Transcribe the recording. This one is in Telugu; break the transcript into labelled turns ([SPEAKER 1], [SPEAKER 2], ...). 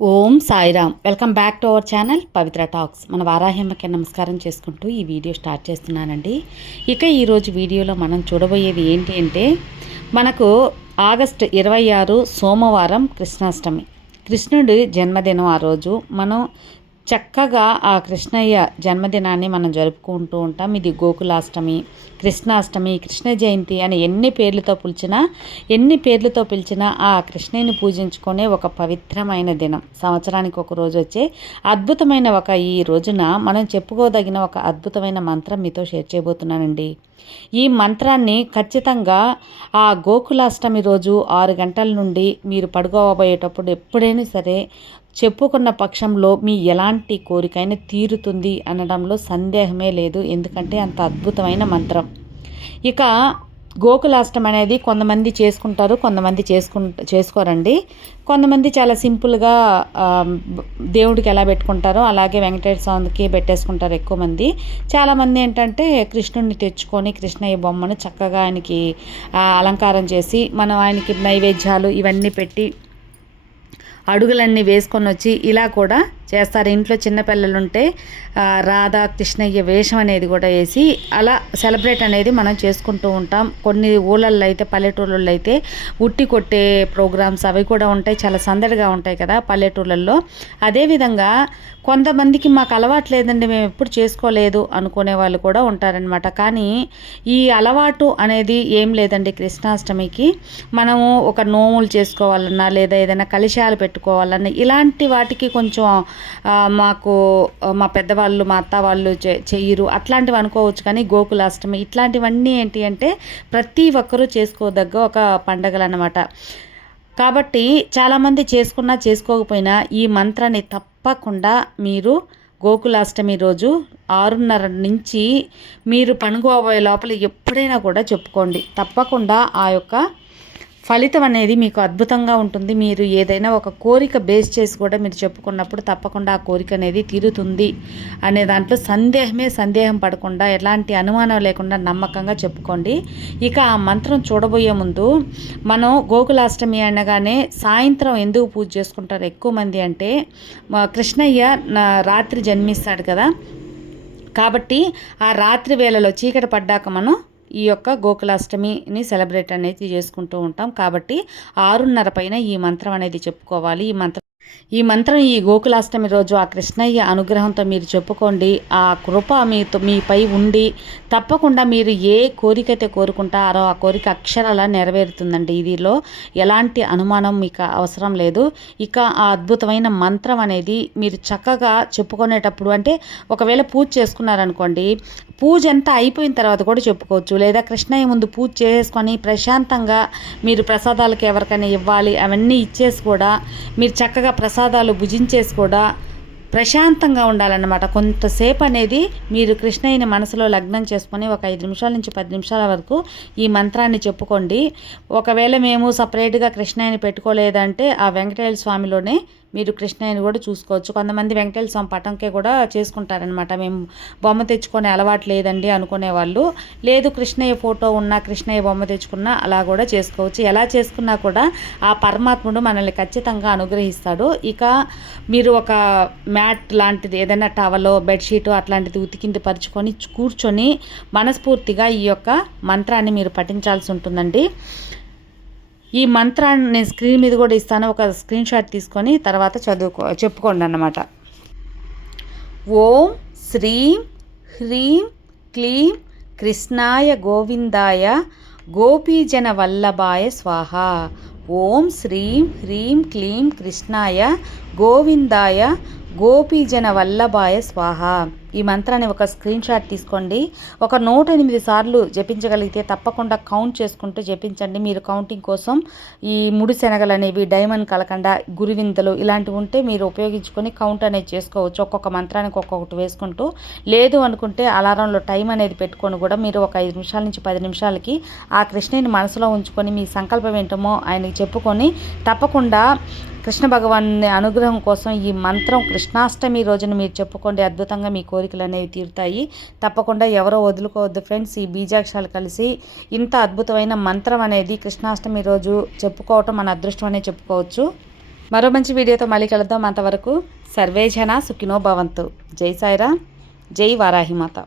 [SPEAKER 1] Om Sairam. Welcome back to our channel Pavitra talks. మన వారాహిమ్మకి నమస్కారం చేసుకుంటూ ఈ వీడియో స్టార్ట్ చేస్తున్నానండి. ఇక ఈరోజు వీడియోలో మనం చూడబోయేది ఏంటి అంటే మనకు ఆగస్టు ఇరవై ఆరు సోమవారం కృష్ణాష్టమి. కృష్ణుడి జన్మదినం ఆ రోజు. మనం చక్కగా ఆ కృష్ణయ్య జన్మదినాన్ని మనం జరుపుకుంటూ ఉంటాం. ఇది గోకులాష్టమి కృష్ణాష్టమి కృష్ణ జయంతి అని ఎన్ని పేర్లతో పిలిచినా ఎన్ని పేర్లతో పిలిచినా ఆ కృష్ణుని పూజించుకునే ఒక పవిత్రమైన దినం. సంవత్సరానికి ఒక రోజు వచ్చే అద్భుతమైన ఒక ఈ రోజున మనం చెప్పుకోదగిన ఒక అద్భుతమైన మంత్రం మీతో షేర్ చేయబోతున్నానండి. ఈ మంత్రాన్ని ఖచ్చితంగా ఆ గోకులాష్టమి రోజు ఆరు గంటల నుండి మీరు పడుకోబోయేటప్పుడు ఎప్పుడైనా సరే చెప్పుకున్న పక్షంలో మీ ఎలాంటి కోరికైనా తీరుతుంది అనడంలో సందేహమే లేదు. ఎందుకంటే అంత అద్భుతమైన మంత్రం. ఇక గోకులాష్టం అనేది కొంతమంది చేసుకుంటారు కొంతమంది చేసుకు చేసుకోరండి. కొంతమంది చాలా సింపుల్గా దేవుడికి ఎలా పెట్టుకుంటారో అలాగే వెంకటేశ్వర స్వామికి పెట్టేసుకుంటారు ఎక్కువ మంది. చాలామంది ఏంటంటే కృష్ణుడిని తెచ్చుకొని కృష్ణయ్య బొమ్మను చక్కగా ఆయనకి అలంకారం చేసి మనం ఆయనకి నైవేద్యాలు ఇవన్నీ పెట్టి అడుగులన్నీ వేసుకొని వచ్చి ఇలా కూడా చేస్తారు. ఇంట్లో చిన్నపిల్లలు ఉంటే రాధా కృష్ణయ్య వేషం అనేది కూడా వేసి అలా సెలబ్రేట్ అనేది మనం చేసుకుంటూ ఉంటాం. కొన్ని ఊళ్ళల్లో అయితే పల్లెటూళ్ళల్లో అయితే ఉట్టి కొట్టే ప్రోగ్రామ్స్ అవి కూడా ఉంటాయి. చాలా సందడిగా ఉంటాయి కదా పల్లెటూళ్ళల్లో. అదేవిధంగా కొంతమందికి మాకు అలవాటు లేదండి మేము ఎప్పుడు చేసుకోలేదు అనుకునే వాళ్ళు కూడా ఉంటారనమాట కానీ ఈ అలవాటు అనేది ఏం లేదండి కృష్ణాష్టమికి. మనము ఒక నోములు చేసుకోవాలన్నా లేదా ఏదైనా కలిశాలు పెట్టుకోవాలని ఇలాంటి వాటికి కొంచెం మాకు మా పెద్దవాళ్ళు మా అత్త వాళ్ళు చెయ్యరు. అట్లాంటివి అనుకోవచ్చు కానీ గోకులాష్టమి ఇట్లాంటివన్నీ ఏంటి అంటే ప్రతి ఒక్కరూ చేసుకోదగ్గ ఒక పండగలు అనమాట కాబట్టి చాలామంది చేసుకున్నా చేసుకోకపోయినా ఈ మంత్రాన్ని తప్పకుండా మీరు గోకులాష్టమి రోజు ఆరున్నర నుంచి మీరు పనుకోబోయే లోపల ఎప్పుడైనా కూడా చెప్పుకోండి. తప్పకుండా ఆ యొక్క ఫలితం అనేది మీకు అద్భుతంగా ఉంటుంది. మీరు ఏదైనా ఒక కోరిక బేస్ చేసి కూడా మీరు చెప్పుకున్నప్పుడు తప్పకుండా ఆ కోరిక అనేది తీరుతుంది అనే దాంట్లో సందేహమే సందేహం పడకుండా ఎలాంటి అనుమానం లేకుండా నమ్మకంగా చెప్పుకోండి. ఇక ఆ మంత్రం చూడబోయే ముందు మనం గోకులాష్టమి అనగానే సాయంత్రం ఎందుకు పూజ చేసుకుంటారు? ఎక్కువ మంది అంటే కృష్ణయ్య రాత్రి జన్మిస్తాడు కదా. కాబట్టి ఆ రాత్రి వేళలో చీకటి పడ్డాక మనం ఈ యొక్క గోకులాష్టమిని సెలబ్రేట్ అనేది చేసుకుంటూ ఉంటాం. కాబట్టి ఆరున్నర పైన ఈ మంత్రం అనేది చెప్పుకోవాలి. ఈ మంత్రం ఈ మంత్రం ఈ గోకులాష్టమి రోజు ఆ కృష్ణయ్య అనుగ్రహంతో మీరు చెప్పుకోండి. ఆ కృప మీతో మీపై ఉండి తప్పకుండా మీరు ఏ కోరికైతే కోరుకుంటారో ఆ కోరిక అక్షరాల నెరవేరుతుందండి. ఇదిలో ఎలాంటి అనుమానం మీకు అవసరం లేదు. ఇక ఆ అద్భుతమైన మంత్రం అనేది మీరు చక్కగా చెప్పుకునేటప్పుడు అంటే ఒకవేళ పూజ చేసుకున్నారనుకోండి పూజ అంతా అయిపోయిన తర్వాత కూడా చెప్పుకోవచ్చు. లేదా కృష్ణయ్య ముందు పూజ చేసుకొని ప్రశాంతంగా మీరు ప్రసాదాలకు ఎవరికైనా ఇవ్వాలి అవన్నీ ఇచ్చేసి కూడా మీరు చక్కగా ప్రసాదాలు భుజించేసి కూడా ప్రశాంతంగా ఉండాలన్నమాట. కొంతసేపు అనేది మీరు కృష్ణయ్యని మనసులో లగ్నం చేసుకొని ఒక ఐదు నిమిషాల నుంచి పది నిమిషాల వరకు ఈ మంత్రాన్ని చెప్పుకోండి. ఒకవేళ మేము సపరేట్గా కృష్ణయ్యని పెట్టుకోలేదంటే ఆ వెంకటేశ్వర స్వామిలోనే మీరు కృష్ణయ్యని కూడా చూసుకోవచ్చు. కొంతమంది వెంకటేశ్వర స్వామి పటంకే కూడా చేసుకుంటారనమాట మేము బొమ్మ తెచ్చుకునే అలవాటు లేదండి అనుకునే వాళ్ళు. లేదు కృష్ణయ్య ఫోటో ఉన్న కృష్ణయ్య బొమ్మ తెచ్చుకున్నా అలా కూడా చేసుకోవచ్చు. ఎలా చేసుకున్నా కూడా ఆ పరమాత్ముడు మనల్ని ఖచ్చితంగా అనుగ్రహిస్తాడు. ఇక మీరు ఒక మ్యాట్ లాంటిది ఏదైనా టవలో బెడ్షీట్ అట్లాంటిది ఉతికింది పరుచుకొని కూర్చొని మనస్ఫూర్తిగా ఈ యొక్క మంత్రాన్ని మీరు పఠించాల్సి ఉంటుందండి. ఈ మంత్రాన్ని నేను స్క్రీన్ మీద కూడా ఇస్తాను. ఒక స్క్రీన్ షాట్ తీసుకొని తర్వాత చదువుకో చెప్పుకోండి అన్నమాట. ఓం శ్రీం హ్రీం క్లీం కృష్ణాయ గోవిందాయ గోపీజన వల్లభాయ స్వాహ. ఓం శ్రీం హ్రీం క్లీం కృష్ణాయ గోవిందాయ గోపీజన వల్లభాయ స్వాహ. ఈ మంత్రాన్ని ఒక స్క్రీన్ షాట్ తీసుకోండి. ఒక నూట ఎనిమిది సార్లు జపించగలిగితే తప్పకుండా కౌంట్ చేసుకుంటూ జపించండి. మీరు కౌంటింగ్ కోసం ఈ ముడి శనగలు అనేవి డైమండ్ కలకండ గురివిందలు ఇలాంటివి ఉంటే మీరు ఉపయోగించుకొని కౌంట్ అనేది చేసుకోవచ్చు. ఒక్కొక్క మంత్రానికి ఒక్కొక్కటి వేసుకుంటూ. లేదు అనుకుంటే అలారంలో టైం అనేది పెట్టుకొని కూడా మీరు ఒక ఐదు నిమిషాల నుంచి పది నిమిషాలకి ఆ కృష్ణుని మనసులో ఉంచుకొని మీ సంకల్పం ఏంటమో ఆయనకి చెప్పుకొని తప్పకుండా కృష్ణ భగవాన్ని అనుగ్రహం కోసం ఈ మంత్రం కృష్ణాష్టమి రోజున మీరు చెప్పుకోండి. అద్భుతంగా మీకు కోరికలు అనేవి తీరుతాయి. తప్పకుండా ఎవరో వదులుకోవద్దు ఫ్రెండ్స్. ఈ బీజాక్షాలు కలిసి ఇంత అద్భుతమైన మంత్రం అనేది కృష్ణాష్టమి రోజు చెప్పుకోవటం మన అదృష్టం అనే చెప్పుకోవచ్చు. మరో మంచి వీడియోతో మళ్ళీ కలుద్దాం. అంతవరకు సర్వేజన సుఖినో భవంతు. జై సాయిరా జై వారాహిమాత.